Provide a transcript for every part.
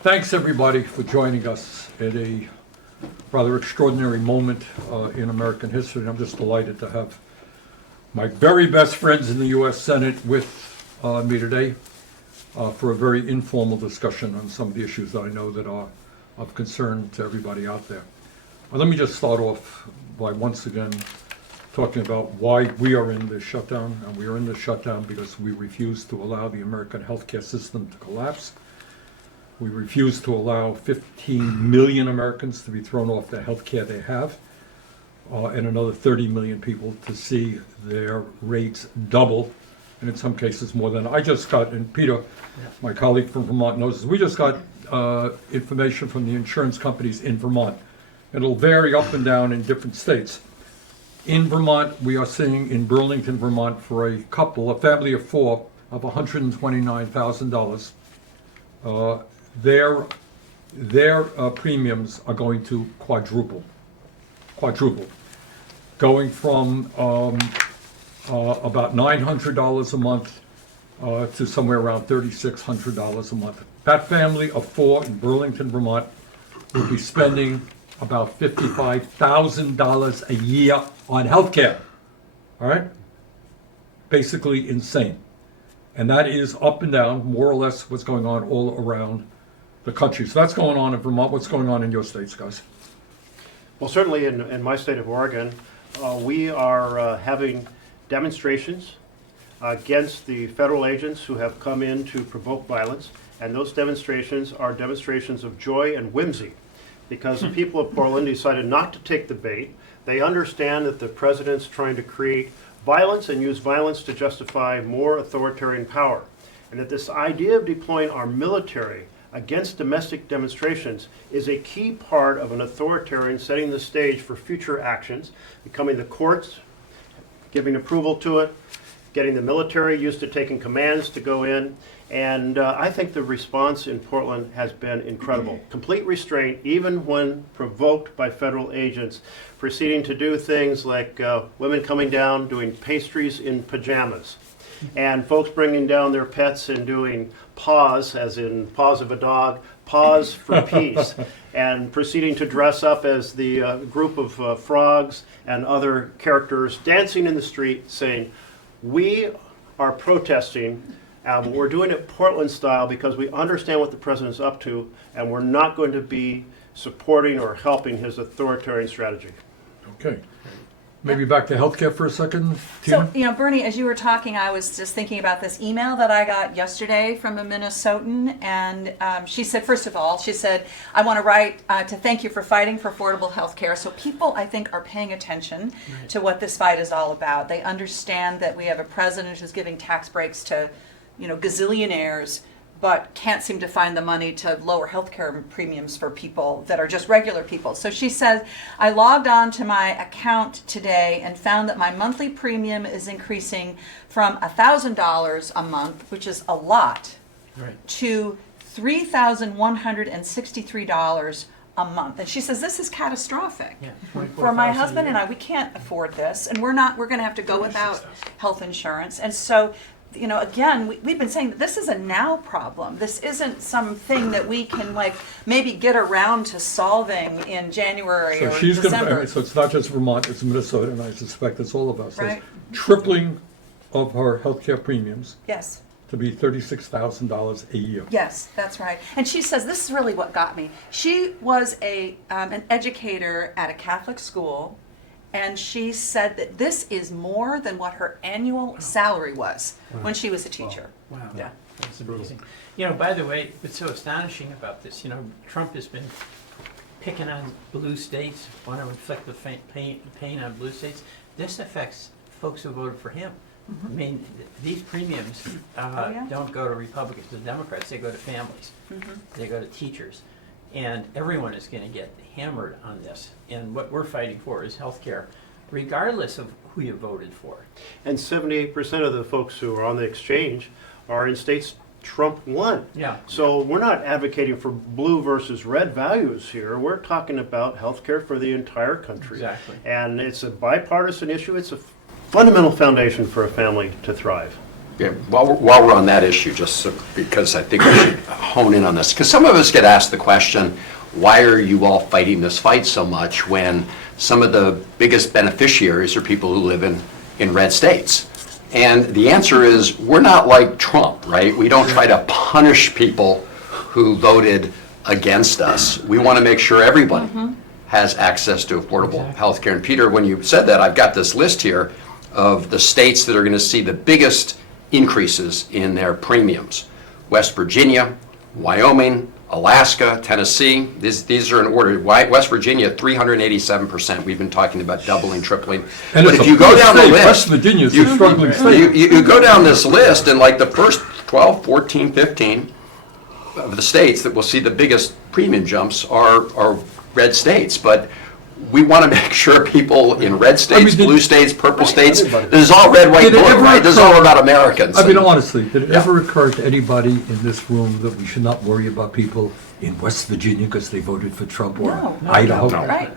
Thanks, everybody, for joining us at a rather extraordinary moment in American history. And I'm just delighted to have my very best friends in the U.S. Senate with me today for a very informal discussion on some of the issues that I know that are of concern to everybody out there. Let me just start off by once again talking about why we are in this shutdown. And we are in this shutdown because we refuse to allow the American healthcare system to collapse. We refuse to allow 15 million Americans to be thrown off the health care they have, and another 30 million people to see their rates double, and in some cases more than. I just got, and Peter, my colleague from Vermont knows this, we just got information from the insurance companies in Vermont. It'll vary up and down in different states. In Vermont, we are seeing in Burlington, Vermont, for a family of four, of $129,000. Their premiums are going to quadruple, going from about $900 a month to somewhere around $3,600 a month. That family of four in Burlington, Vermont, will be spending about $55,000 a year on health care. All right? Basically insane. And that is up and down, more or less, what's going on all around the country. So that's going on in Vermont. What's going on in your states, guys? Well, certainly in my state of Oregon, we are having demonstrations against the federal agents who have come in to provoke violence. And those demonstrations are demonstrations of joy and whimsy, because the people of Portland decided not to take the bait. They understand that the president's trying to create violence and use violence to justify more authoritarian power. And that this idea of deploying our military against domestic demonstrations is a key part of an authoritarian setting the stage for future actions, becoming the courts, giving approval to it, getting the military used to taking commands to go in. And I think the response in Portland has been incredible. Complete restraint, even when provoked by federal agents, proceeding to do things like women coming down doing pastries in pajamas, and folks bringing down their pets and doing paws, as in paws of a dog, paws for peace, and proceeding to dress up as the group of frogs and other characters dancing in the street saying, we are protesting, but we're doing it Portland style because we understand what the president's up to, and we're not going to be supporting or helping his authoritarian strategy. Okay. Maybe back to healthcare for a second, Tina? So, Bernie, as you were talking, I was just thinking about this email that I got yesterday from a Minnesotan, and she said, first of all, she said, I want to write to thank you for fighting for affordable health care. So people, I think, are paying attention to what this fight is all about. They understand that we have a president who's giving tax breaks to, gazillionaires, but can't seem to find the money to lower healthcare premiums for people that are just regular people. So she says, I logged on to my account today and found that my monthly premium is increasing from $1,000 a month, which is a lot, to $3,163 a month. And she says, this is catastrophic. For my husband and I, we can't afford this, and we're going to have to go without health insurance. And so, again, we've been saying that this is a now problem. This isn't something that we can maybe get around to solving in January or December. So it's not just Vermont, it's Minnesota, and I suspect it's all of us. Right. Tripling of her healthcare premiums. Yes. To be $36,000 a year. Yes, that's right. And she says, this is really what got me. She was an educator at a Catholic school, and she said that this is more than what her annual salary was when she was a teacher. Wow. Yeah. That's amazing. By the way, what's so astonishing about this, Trump has been picking on blue states, want to inflict the pain on blue states. This affects folks who voted for him. I mean, these premiums don't go to Republicans and Democrats, they go to families, they go to teachers. And everyone is going to get hammered on this. And what we're fighting for is health care, regardless of who you voted for. And 78% of the folks who are on the exchange are in states Trump won. Yeah. So we're not advocating for blue versus red values here. We're talking about health care for the entire country. Exactly. And it's a bipartisan issue. It's a fundamental foundation for a family to thrive. Yeah, while we're on that issue, just because I think we should hone in on this, because some of us get asked the question, why are you all fighting this fight so much when some of the biggest beneficiaries are people who live in red states? And the answer is, we're not like Trump, right? We don't try to punish people who voted against us. We want to make sure everybody has access to affordable health care. And Peter, when you said that, I've got this list here of the states that are going to see the biggest increases in their premiums. West Virginia, Wyoming, Alaska, Tennessee, these are in order. West Virginia, 387%. We've been talking about doubling, tripling. And But it's if a you go poor down the state. list, West Virginia is a struggling state. you go down this list, and like the first 12, 14, 15 of the states that will see the biggest premium jumps are red states. But we want to make sure people in red states, blue states, purple states, this is all red, white, Did it blue, ever right? This is all occur- about Americans. I mean, And- honestly, did it Yeah. ever occur to anybody in this room that we should not worry about people in West Virginia because they voted for Trump or No. Idaho? No. Right.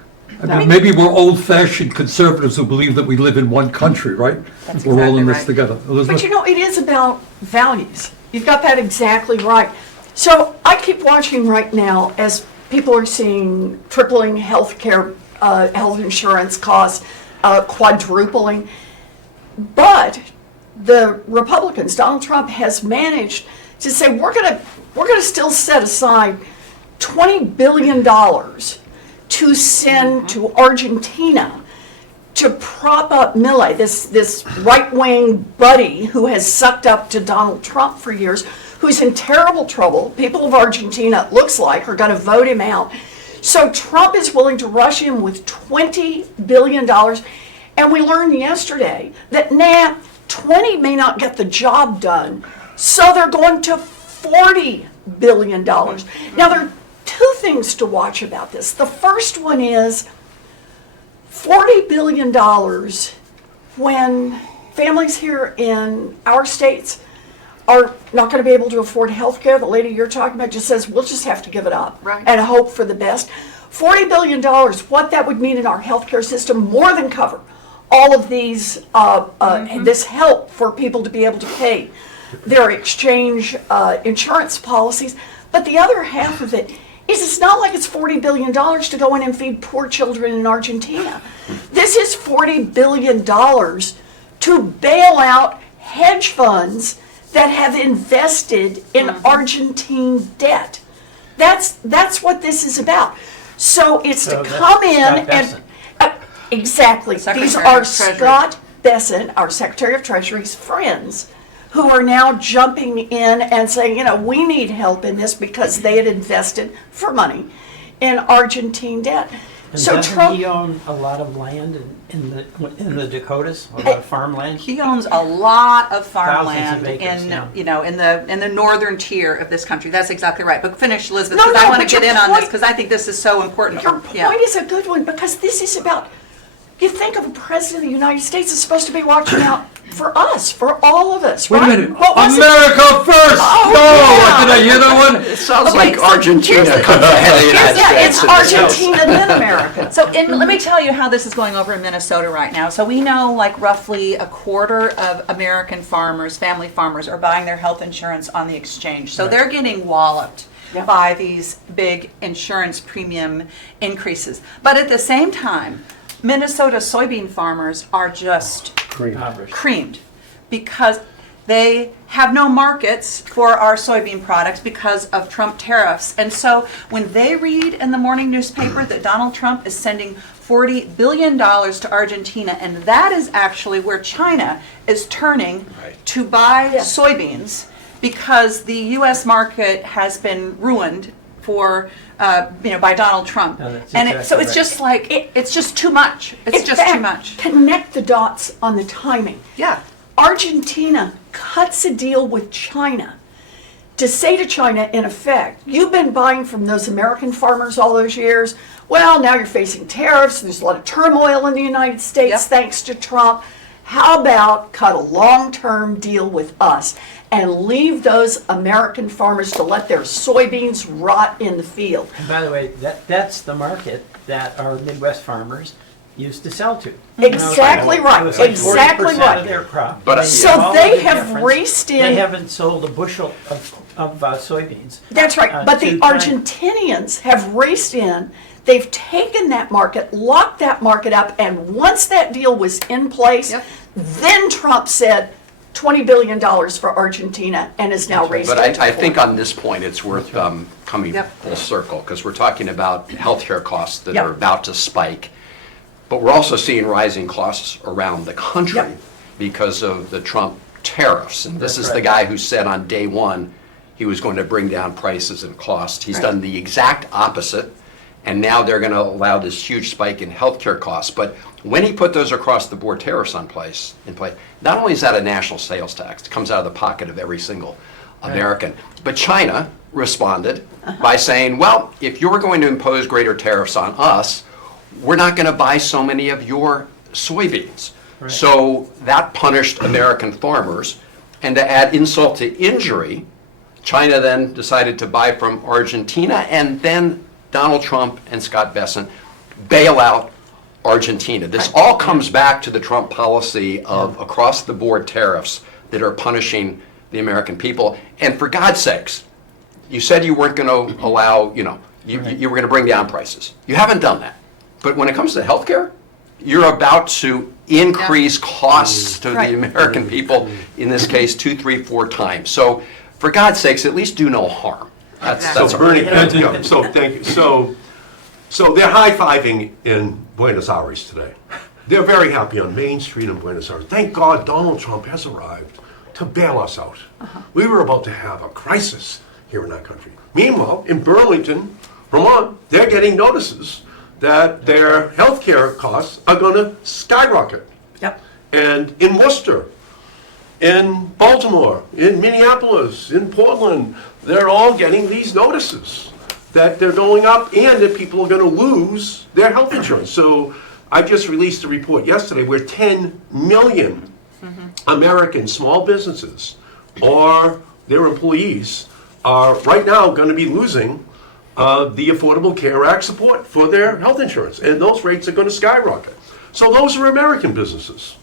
I mean, maybe we're old-fashioned conservatives who believe that we live in one country, right? That's We're all in exactly this right. together. But Elizabeth? you know, it is about values. You've got that exactly right. So I keep watching right now as people are seeing tripling healthcare, health insurance costs, quadrupling. But the Republicans, Donald Trump has managed to say we're gonna still set aside $20 billion to send to Argentina to prop up Milei, this right-wing buddy who has sucked up to Donald Trump for years, who's in terrible trouble. People of Argentina, it looks like, are going to vote him out. So Trump is willing to rush him with $20 billion. And we learned yesterday that, 20 may not get the job done, so they're going to $40 billion. Now, there are two things to watch about this. The first one is $40 billion when families here in our states are not going to be able to afford health care. The lady you're talking about just says, we'll just have to give it up Right. and hope for the best. $40 billion, what that would mean in our healthcare system, more than cover all of these, this help for people to be able to pay their exchange insurance policies. But the other half of it is it's not like it's $40 billion to go in and feed poor children in Argentina. This is $40 billion to bail out hedge funds that have invested in Argentine debt. That's what this is about. So it's So to that's come in Scott and Bessent. exactly. Secretary These of are Treasury. Scott Bessent, our Secretary of Treasury's friends, who are now jumping in and saying, we need help in this because they had invested for money in Argentine debt. And So doesn't Trump, he own a lot of land in the Dakotas, a lot of farmland? He owns a lot of Thousands farmland of acres, in, yeah. in the northern tier of this country. That's exactly right. But finish, Elizabeth, No, because no, I want but to get your in on this point- because I think this is so important. your Yeah. point is a good one because this is about, you think of a president of the United States is supposed to be watching out for us, for all of us, Wait a right? minute. What was it? America first! Oh, No! yeah. Did I hear that one? It sounds Okay, like so Argentina here's the- comes ahead of the United Yeah, States. it's in this house. Argentina then America. So let me tell you how this is going over in Minnesota right now. So we know like roughly a quarter of American farmers, family farmers, are buying their health insurance on the exchange. So they're getting walloped Yeah. by these big insurance premium increases. But at the same time, Minnesota soybean farmers are just Impoverished. creamed because they have no markets for our soybean products because of Trump tariffs. And so when they read in the morning newspaper that Donald Trump is sending $40 billion to Argentina, and that is actually where China is turning Right. to buy Yes. soybeans because the U.S. market has been ruined for, by Donald Trump. No, that's And so exactly it's right. just like, it's just too much. It's In just fact, too much. Connect the dots on the timing. Yeah. Argentina cuts a deal with China to say to China, in effect, you've been buying from those American farmers all those years. Well, now you're facing tariffs. There's a lot of turmoil in the United States Yep. thanks to Trump. How about cut a long-term deal with us and leave those American farmers to let their soybeans rot in the field? And by the way, that's the market that our Midwest farmers, used to sell to. Exactly right, It was like exactly 40% right. of their crop. But, They So did all they the have difference. raced in- They haven't sold a bushel of soybeans. That's right, but the to China. Argentinians have raced in, they've taken that market, locked that market up, and once that deal was in place, Yep. then Trump said $20 billion for Argentina and is now raised But it I to think 40. on this point, it's worth coming Yep. full circle, because we're talking about healthcare costs that Yep. are about to spike. But we're also seeing rising costs around the country Yep. because of the Trump tariffs. And this That's is the right. guy who said on day one, he was going to bring down prices and costs. He's Right. done the exact opposite, and now they're going to allow this huge spike in healthcare costs. But when he put those across-the-board tariffs in place, not only is that a national sales tax, it comes out of the pocket of every single American, but China responded by saying, well, if you're going to impose greater tariffs on us, we're not going to buy so many of your soybeans. Right. So that punished American farmers. And to add insult to injury, China then decided to buy from Argentina, and then Donald Trump and Scott Bessent bail out Argentina. This all comes back to the Trump policy of across-the-board tariffs that are punishing the American people. And for God's sakes, you said you weren't going to allow, you were going to bring down prices. You haven't done that. But when it comes to healthcare, you're about to increase costs to Right. the American people, in this case, 2, 3, 4 times. So for God's sakes, at least do no harm. That's So all. Bernie, so thank you. So they're high-fiving in Buenos Aires today. They're very happy on Main Street in Buenos Aires. Thank God Donald Trump has arrived to bail us out. We were about to have a crisis here in our country. Meanwhile, in Burlington, Vermont, they're getting notices that their health care costs are going to skyrocket. Yep. And in Worcester, in Baltimore, in Minneapolis, in Portland, they're all getting these notices that they're going up and that people are going to lose their health insurance. So I just released a report yesterday where 10 million American small businesses or their employees are right now going to be losing the Affordable Care Act support for their health insurance. And those rates are going to skyrocket. So those are American businesses.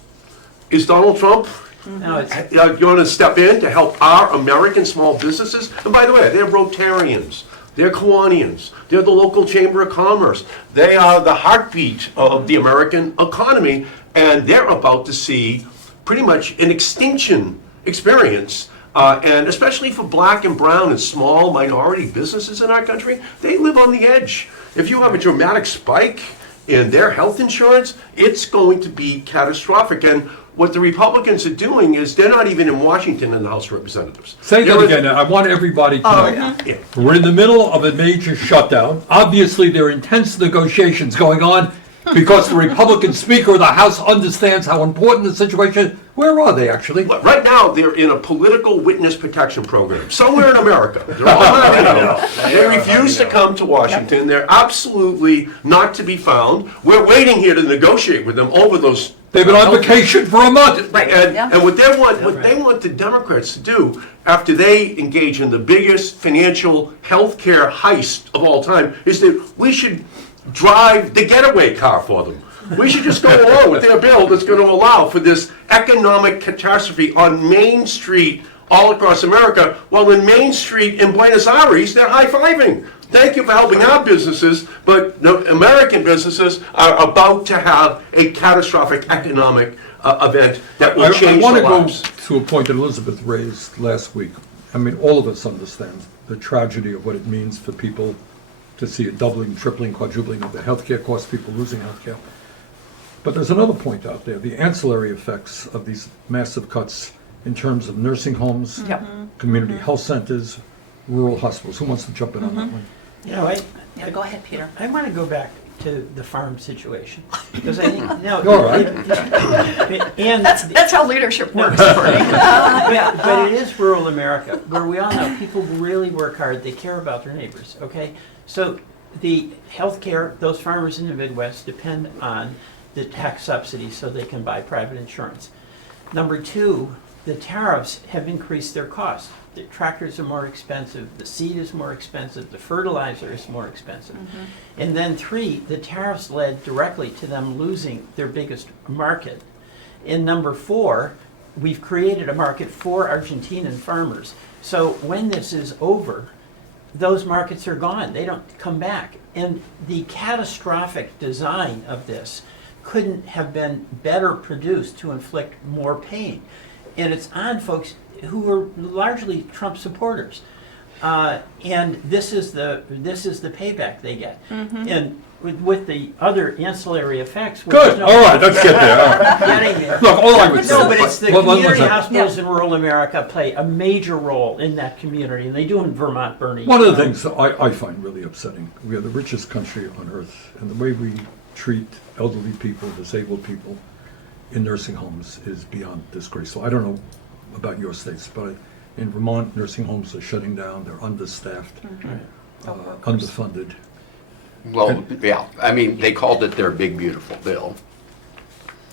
Is Donald Trump No, it's, going to step in to help our American small businesses? And by the way, they're Rotarians, they're Kiwanians, they're the local Chamber of Commerce. They are the heartbeat of the American economy, and they're about to see pretty much an extinction experience. And especially for black and brown and small minority businesses in our country, they live on the edge. If you have a dramatic spike in their health insurance, it's going to be catastrophic. And what the Republicans are doing is they're not even in Washington in the House of Representatives. Say that They're in- again. I want everybody to know. Yeah. We're in the middle of a major shutdown. Obviously, there are intense negotiations going on because the Republican Speaker of the House understands how important the situation is. Where are they, actually? Right now, they're in a political witness protection program somewhere in America. They're all hiding out. They refuse to come to Washington. They're absolutely not to be found. We're waiting here to negotiate with them over those. They've been on vacation for a month. And what they want the Democrats to do after they engage in the biggest financial healthcare heist of all time is that we should drive the getaway car for them. We should just go along with their bill that's going to allow for this economic catastrophe on Main Street all across America, while in Main Street in Buenos Aires, they're high-fiving. Thank you for helping our businesses, but the American businesses are about to have a catastrophic economic event that will I change want their to go lives. to a point that Elizabeth raised last week. I mean, all of us understand the tragedy of what it means for people to see a doubling, tripling, quadrupling of the healthcare costs, people losing healthcare. But there's another point out there, the ancillary effects of these massive cuts in terms of nursing homes, Yep. community health centers, rural hospitals. Who wants to jump in on that one? you know, Yeah, go ahead, Peter. I want to go back to the farm situation because I think no. All right. And That's how leadership works. but it is rural America where we all know people really work hard. They care about their neighbors. Okay, so the health care, those farmers in the Midwest depend on the tax subsidies so they can buy private insurance. Number two, the tariffs have increased their costs. The tractors are more expensive, the seed is more expensive, the fertilizer is more expensive. And then 3, the tariffs led directly to them losing their biggest market. And number 4, we've created a market for Argentinian farmers. So when this is over, those markets are gone. They don't come back. And the catastrophic design of this couldn't have been better produced to inflict more pain. And it's on folks who are largely Trump supporters. And this is the payback they get. And with the other ancillary effects. which Good, no- all right, let's get there. All right. Getting there. Look, all I would say. No, but it's the One community second. hospitals in rural America play a major role in that community, and they do in Vermont, Bernie. One of the things that I find really upsetting, we are the richest country on earth, and the way we treat elderly people, disabled people in nursing homes is beyond disgraceful. I don't know about your states, but in Vermont, nursing homes are shutting down, they're understaffed, underfunded. Well, yeah, I mean, they called it their big beautiful bill.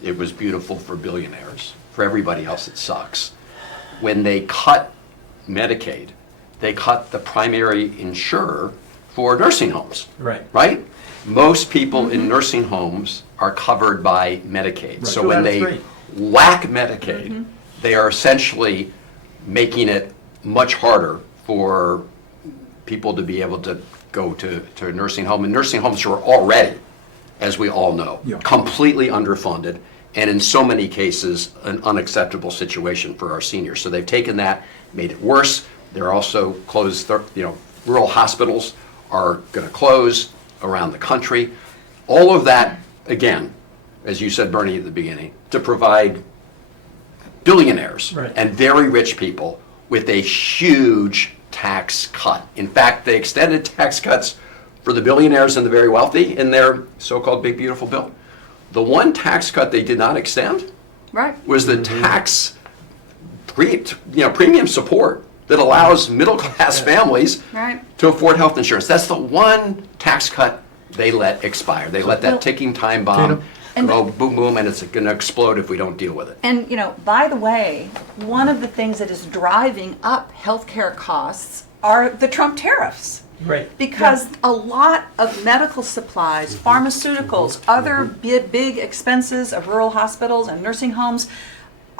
It was beautiful for billionaires. For everybody else, it sucks. When they cut Medicaid, they cut the primary insurer for nursing homes. Right? Most people in nursing homes are covered by Medicaid. So 2 when out of they 3. whack Medicaid, they are essentially making it much harder for people to be able to go to a nursing home. And nursing homes are already, as we all know, Yeah. completely underfunded, and in so many cases, an unacceptable situation for our seniors. So they've taken that, made it worse. They're also closed, rural hospitals are going to close around the country. All of that, again, as you said, Bernie, at the beginning, to provide billionaires Right. and very rich people with a huge tax cut. In fact, they extended tax cuts for the billionaires and the very wealthy in their so-called big beautiful bill. The one tax cut they did not extend Right. was the tax premium support that allows middle-class families Right. to afford health insurance. That's the one tax cut they let expire. They let that ticking time bomb And- go boom, boom, and it's going to explode if we don't deal with it. And, by the way, one of the things that is driving up healthcare costs are the Trump tariffs. Right. Because a lot of medical supplies, pharmaceuticals, other big expenses of rural hospitals and nursing homes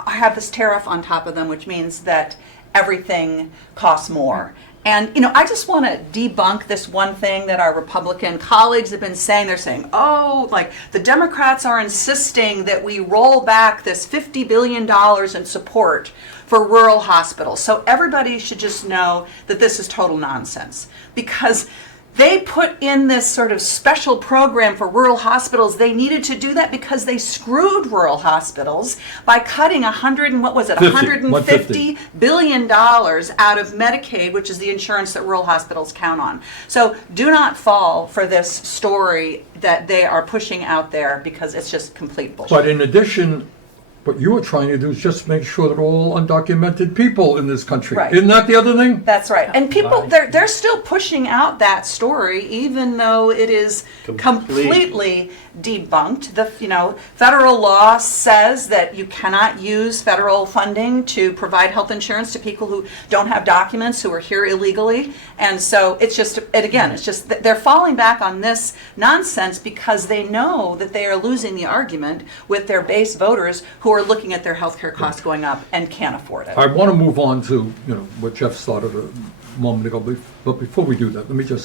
have this tariff on top of them, which means that everything costs more. And, I just want to debunk this one thing that our Republican colleagues have been saying. They're saying, the Democrats are insisting that we roll back this $50 billion in support for rural hospitals. So everybody should just know that this is total nonsense, because they put in this sort of special program for rural hospitals. They needed to do that because they screwed rural hospitals by cutting $150 billion out of Medicaid, which is the insurance that rural hospitals count on. So do not fall for this story that they are pushing out there, because it's just complete bullshit. But in addition, what you were trying to do is just make sure that all undocumented people in this country. Right. Isn't that the other thing? That's right. And people, they're still pushing out that story, even though it is completely debunked. The federal law says that you cannot use federal funding to provide health insurance to people who don't have documents, who are here illegally. And so it's just that they're falling back on this nonsense because they know that they are losing the argument with their base voters who are looking at their healthcare costs going up and can't afford it. I want to move on to, what Jeff started a moment ago, but before we do that, let me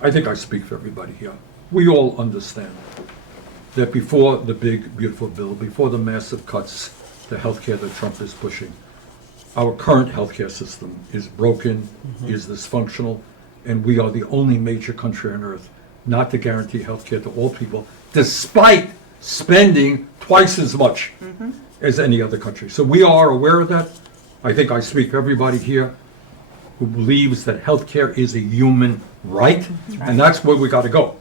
I think I speak for everybody here. We all understand that before the big, beautiful bill, before the massive cuts to healthcare that Trump is pushing, our current healthcare system is broken, is dysfunctional, and we are the only major country on earth not to guarantee healthcare to all people, despite spending twice as much as any other country. So we are aware of that. I think I speak for everybody here who believes that healthcare is a human right, and that's where we got to go.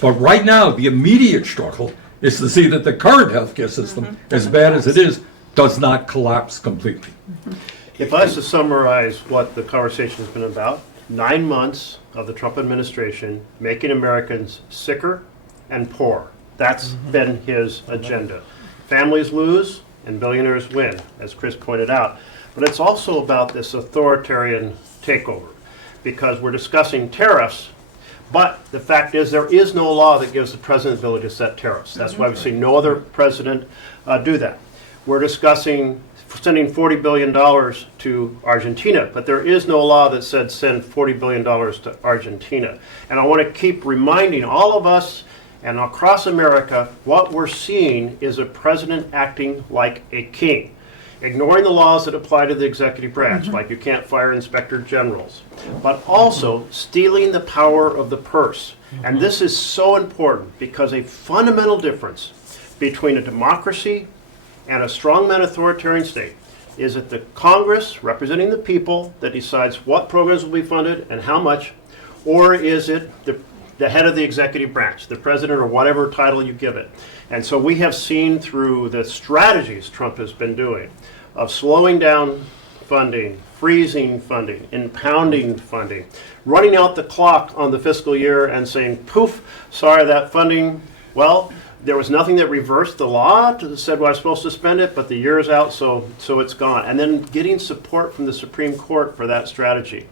But right now, the immediate struggle is to see that the current healthcare system, as bad as it is, does not collapse completely. If I was to summarize what the conversation has been about, 9 months of the Trump administration making Americans sicker and poor. That's been his agenda. Families lose, and billionaires win, as Chris pointed out. But it's also about this authoritarian takeover, because we're discussing tariffs, but the fact is there is no law that gives the president the ability to set tariffs. That's why we've seen no other president do that. We're discussing sending $40 billion to Argentina, but there is no law that said send $40 billion to Argentina. And I want to keep reminding all of us and across America, what we're seeing is a president acting like a king, ignoring the laws that apply to the executive branch, like you can't fire inspector generals, but also stealing the power of the purse. And this is so important because a fundamental difference between a democracy and a strongman authoritarian state is that the Congress, representing the people, that decides what programs will be funded and how much, or is it the head of the executive branch, the president or whatever title you give it. And so we have seen through the strategies Trump has been doing of slowing down funding, freezing funding, impounding funding, running out the clock on the fiscal year and saying, poof, sorry, that funding, well, there was nothing that reversed the law that said well, I was supposed to spend it, but the year is out, so it's gone. And then getting support from the Supreme Court for that strategy,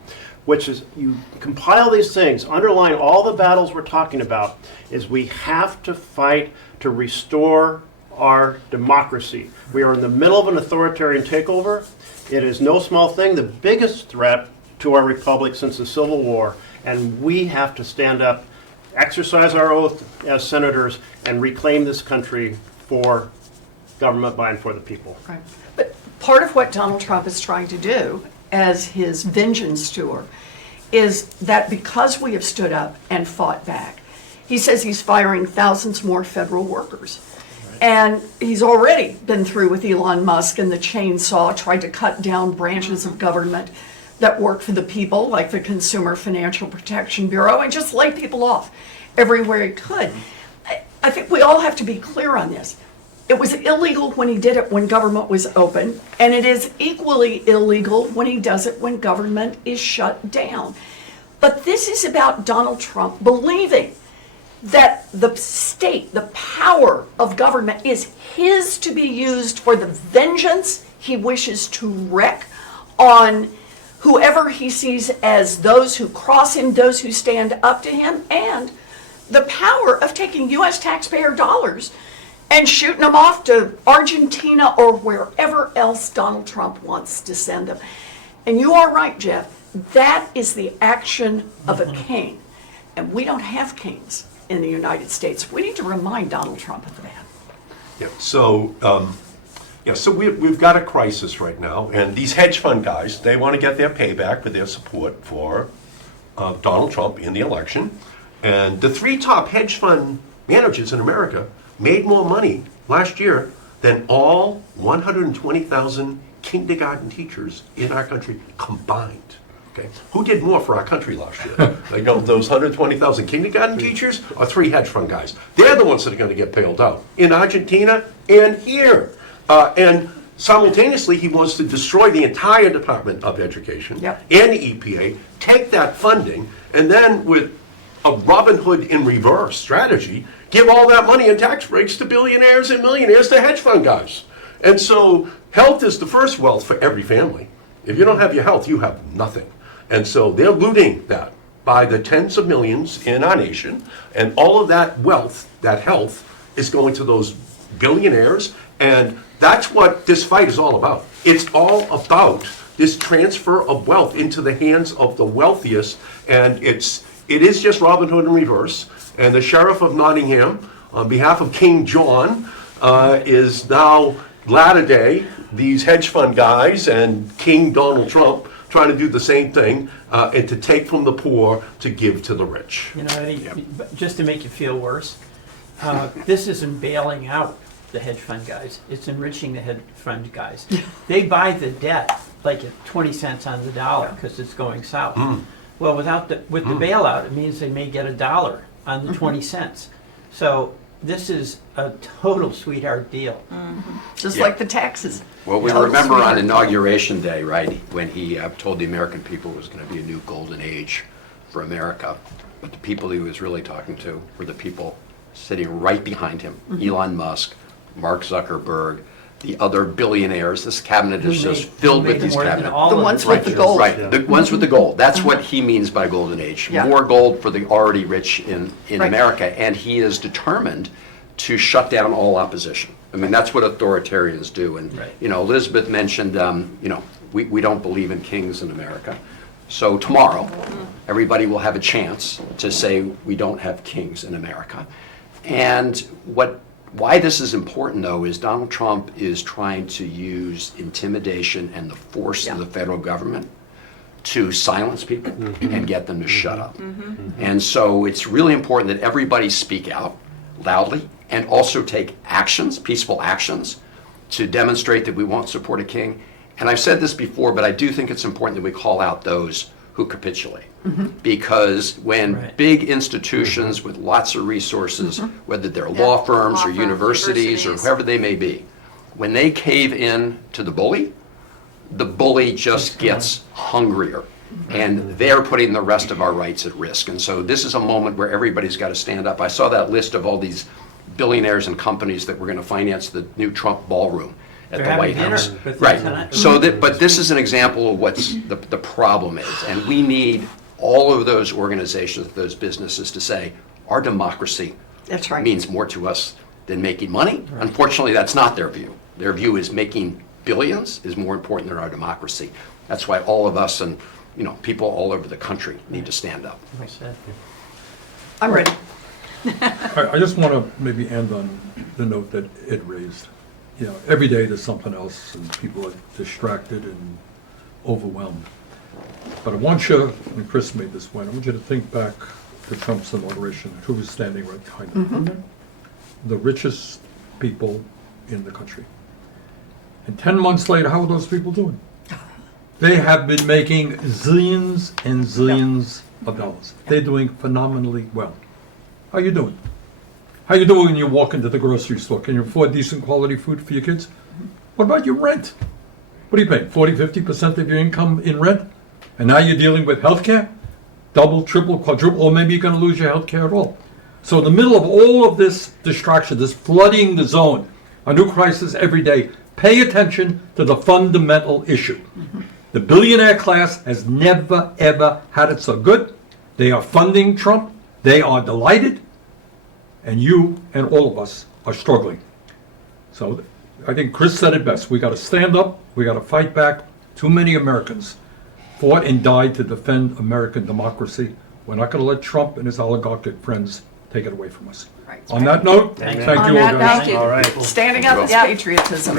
which is you compile these things, underlying all the battles we're talking about, is we have to fight to restore our democracy. We are in the middle of an authoritarian takeover. It is no small thing, the biggest threat to our republic since the Civil War, and we have to stand up, exercise our oath as senators, and reclaim this country for government by and for the people. Right. But part of what Donald Trump is trying to do as his vengeance tour is that because we have stood up and fought back, he says he's firing thousands more federal workers. And he's already been through with Elon Musk and the chainsaw, tried to cut down branches of government that work for the people, like the Consumer Financial Protection Bureau, and just lay people off everywhere he could. I think we all have to be clear on this. It was illegal when he did it when government was open, and it is equally illegal when he does it when government is shut down. But this is about Donald Trump believing that the state, the power of government is his to be used for the vengeance he wishes to wreak on whoever he sees as those who cross him, those who stand up to him, and the power of taking U.S. taxpayer dollars and shooting them off to Argentina or wherever else Donald Trump wants to send them. And you are right, Jeff. That is the action of a king. And we don't have kings in the United States. We need to remind Donald Trump of that. Yeah, so we've got a crisis right now, and these hedge fund guys, they want to get their payback for their support for Donald Trump in the election. And the three top hedge fund managers in America made more money last year than all 120,000 kindergarten teachers in our country combined. Okay, who did more for our country last year? Like those 120,000 kindergarten teachers or three hedge fund guys? They're the ones that are going to get bailed out in Argentina and here. And simultaneously, he wants to destroy the entire Department of Education Yep. and the EPA, take that funding, and then with a Robin Hood in reverse strategy, give all that money in tax breaks to billionaires and millionaires, to hedge fund guys. And so health is the first wealth for every family. If you don't have your health, you have nothing. And so they're looting that by the tens of millions in our nation, and all of that wealth, that health, is going to those billionaires, and that's what this fight is all about. It's all about this transfer of wealth into the hands of the wealthiest, and it is just Robin Hood in reverse. And the Sheriff of Nottingham, on behalf of King John, is now latter day these hedge fund guys and King Donald Trump trying to do the same thing, and to take from the poor to give to the rich. You know, Eddie, just to make you feel worse, this isn't bailing out the hedge fund guys. It's enriching the hedge fund guys. They buy the debt like at 20 cents on the dollar because it's going south. Well, with the bailout, it means they may get $1 on the 20 cents. So this is a total sweetheart deal. Just Yeah. like the taxes. Well, we Total remember on sweetheart. Inauguration Day, right, when he told the American people it was going to be a new golden age for America. But the people he was really talking to were the people sitting right behind him, Elon Musk, Mark Zuckerberg, the other billionaires. This cabinet is Who just made- filled who with made these more than cabinets. all The of ones the with the richest. gold. Right, the ones with the gold. That's what he means by golden age. Yeah. More gold for the already rich in Right. America. And he is determined to shut down all opposition. I mean, that's what authoritarians do. And, Right. you know, Elizabeth mentioned, you know, we don't believe in kings in America. So tomorrow, everybody will have a chance to say we don't have kings in America. And why this is important, though, is Donald Trump is trying to use intimidation and the force of the federal government to silence people and get them to shut up. And so it's really important that everybody speak out loudly and also take actions, peaceful actions, to demonstrate that we won't support a king. And I've said this before, but I do think it's important that we call out those who capitulate. Because when Right. big institutions with lots of resources, whether they're law firms law or firms, universities or universities. whoever they may be, when they cave in to the bully just gets hungrier. And they're putting the rest of our rights at risk. And so this is a moment where everybody's got to stand up. I saw that list of all these billionaires and companies that were going to finance the new Trump ballroom at They're the having White dinner House. with them Right. tonight. So that, but this is an example of what's the problem is. And we need all of those organizations, those businesses to say, our democracy That's right. means more to us than making money. Unfortunately, that's not their view. Their view is making billions is more important than our democracy. That's why all of us and, you know, people all over the country need to stand up. Like I said. I'm ready. I just want to maybe end on the note that Ed raised. You know, every day there's something else and people are distracted and overwhelmed. But I want you, and Chris made this point, I want you to think back to Trump's inauguration, who was standing right behind him. The richest people in the country. And 10 months later, how are those people doing? They have been making zillions and zillions of dollars. They're doing phenomenally well. How you doing? How you doing when you walk into the grocery store? Can you afford decent quality food for your kids? What about your rent? What are you paying, 40, 50% of your income in rent? And now you're dealing with healthcare? Double, triple, quadruple, or maybe you're gonna lose your healthcare at all. So in the middle of all of this distraction, this flooding the zone, a new crisis every day, pay attention to the fundamental issue. The billionaire class has never, ever had it so good. They are funding Trump. They are delighted. And you and all of us are struggling. So I think Chris said it best. We got to stand up. We got to fight back. Too many Americans fought and died to defend American democracy. We're not going to let Trump and his oligarchic friends take it away from us. Right. On that note, Thank you. thank On you all that guys. note, All right. standing up is Yeah. patriotism.